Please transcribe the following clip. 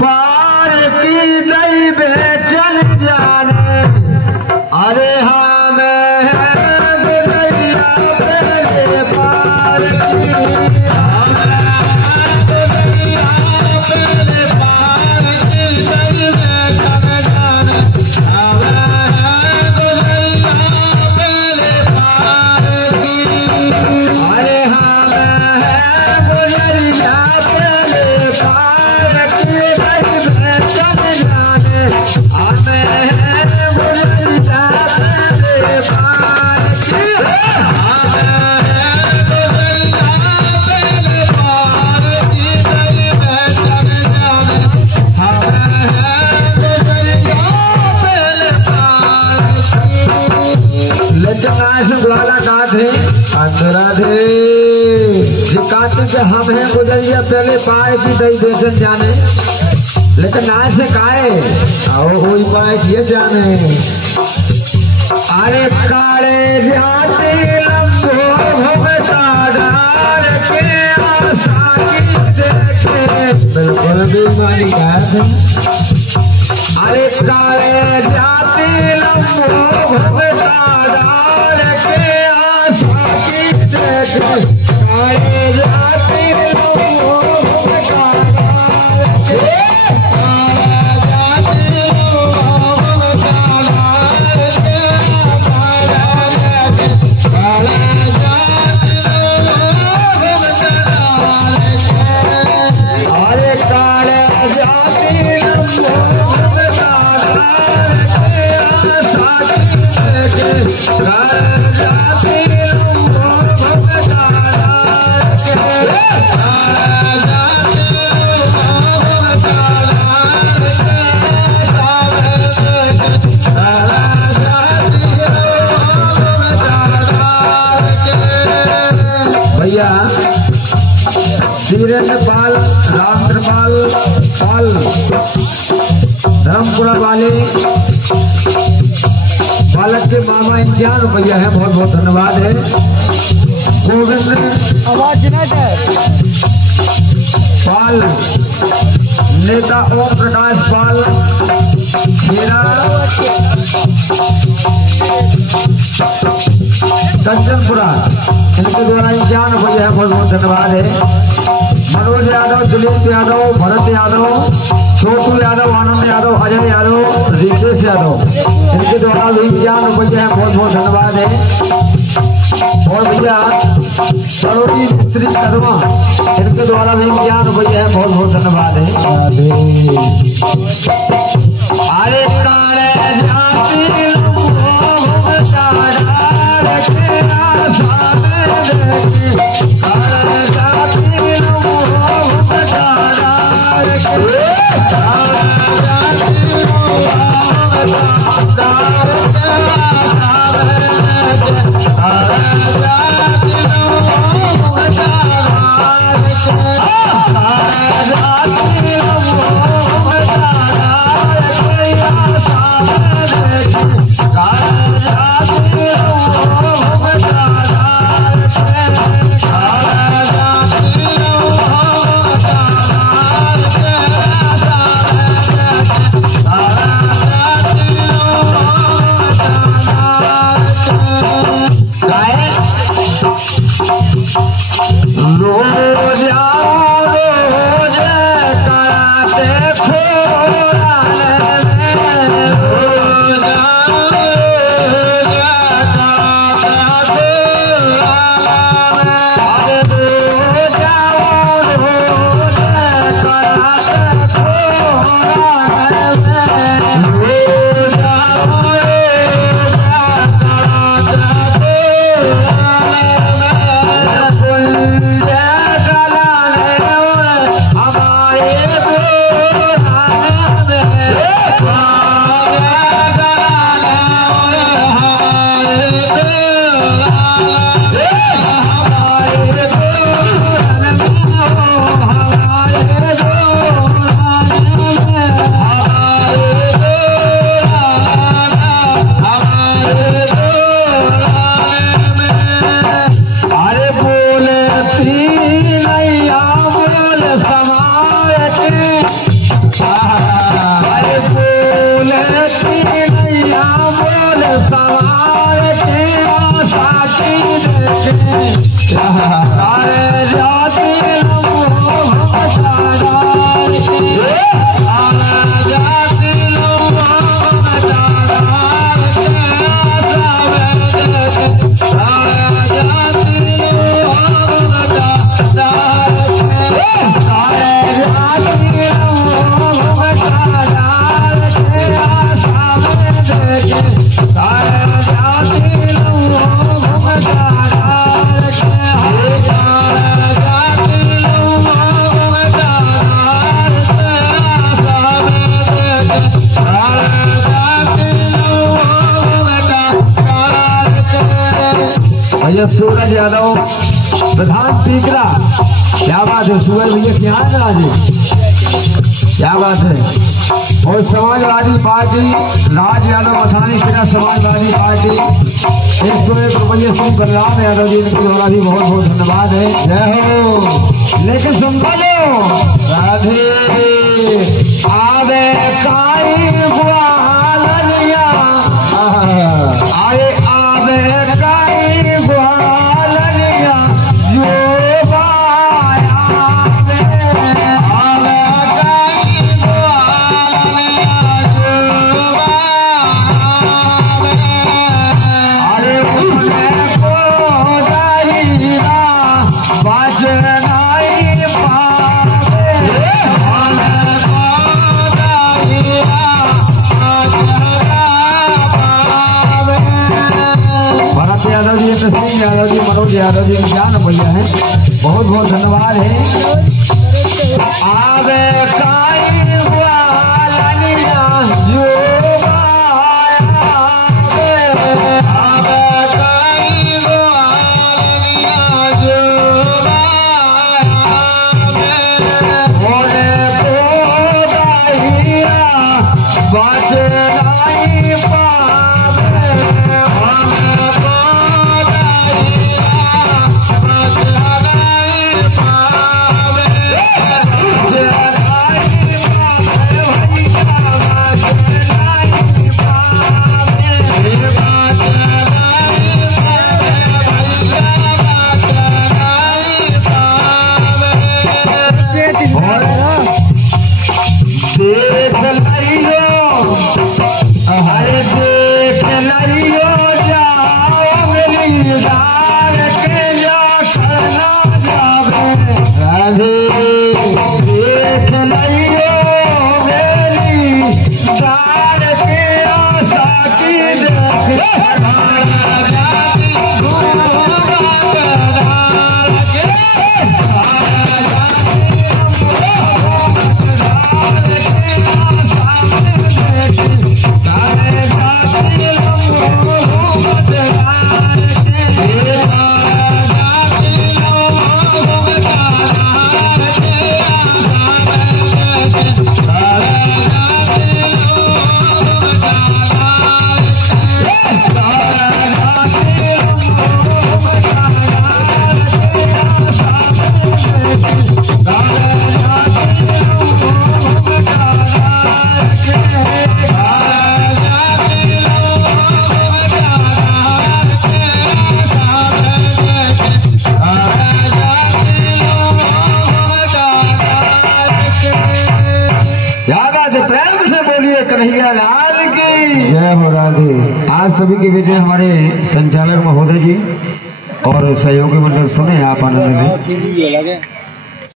पार की दई बेचन जाने अरे हम गुजरिया पहले पार की राधे काटे के हम हैं गुजरिया पहले पाए की दई बेचन जाने लेकिन ना से काए आओ हुई पाए किए जाने अरे काले जाते लंबो भगतादार के आसानी देखे बिल्कुल बेईमानी कर अरे काले जाते लंबो भगतादार के धीरेन्द्र पाल रामकृपाल पाल धर्मपुरा वाले बालक के मामा 51 रुपया है। बहुत बहुत धन्यवाद है। गोविंद पाल नेता ओम प्रकाश पाल कंचनपुरा इनके द्वारा 51 रुपया है। बहुत बहुत धन्यवाद है। मनोज यादव, दिलीप यादव, भरत यादव, छोटू यादव, आनंद यादव, अजय यादव, रितेश यादव इनके द्वारा 51 रुपया है। बहुत बहुत धन्यवाद है। और भैया सरोजी मिस्त्री कर्मा इनके द्वारा 51 रुपया है। बहुत बहुत धन्यवाद है। अरे काले जाती भैया सूरज यादव प्रधान टीकरा, क्या बात है सूरज भैया क्या है आज, क्या बात है। और समाजवादी पार्टी राज यादव मथानी सेना समाजवादी पार्टी 101 रुपये श्री बलराम यादव जी इनके द्वारा भी बहुत बहुत धन्यवाद है। जय हो। लेकिन सुन लो राधे आवे काई गुआलनिया, आए आवे काई गुआलनिया जो बाया आवे काई गुआलनिया जो बाया, अरे बोले को दाईरा बचनाई यादव जी, सिंह यादव जी, मनोज यादव जी, जान भैया है, बहुत बहुत धन्यवाद है। आवे काई गुआलनिया जो बाया, आवे काई गुआलनिया जो बाया, बोले को दाईरा बचनाई पावे, प्रेम से बोलिए कन्हैया लाल की जय हो। राधे। आप सभी के बीच में हमारे संचालक महोदय जी और सहयोगी मंडल सुने आप आनंद में।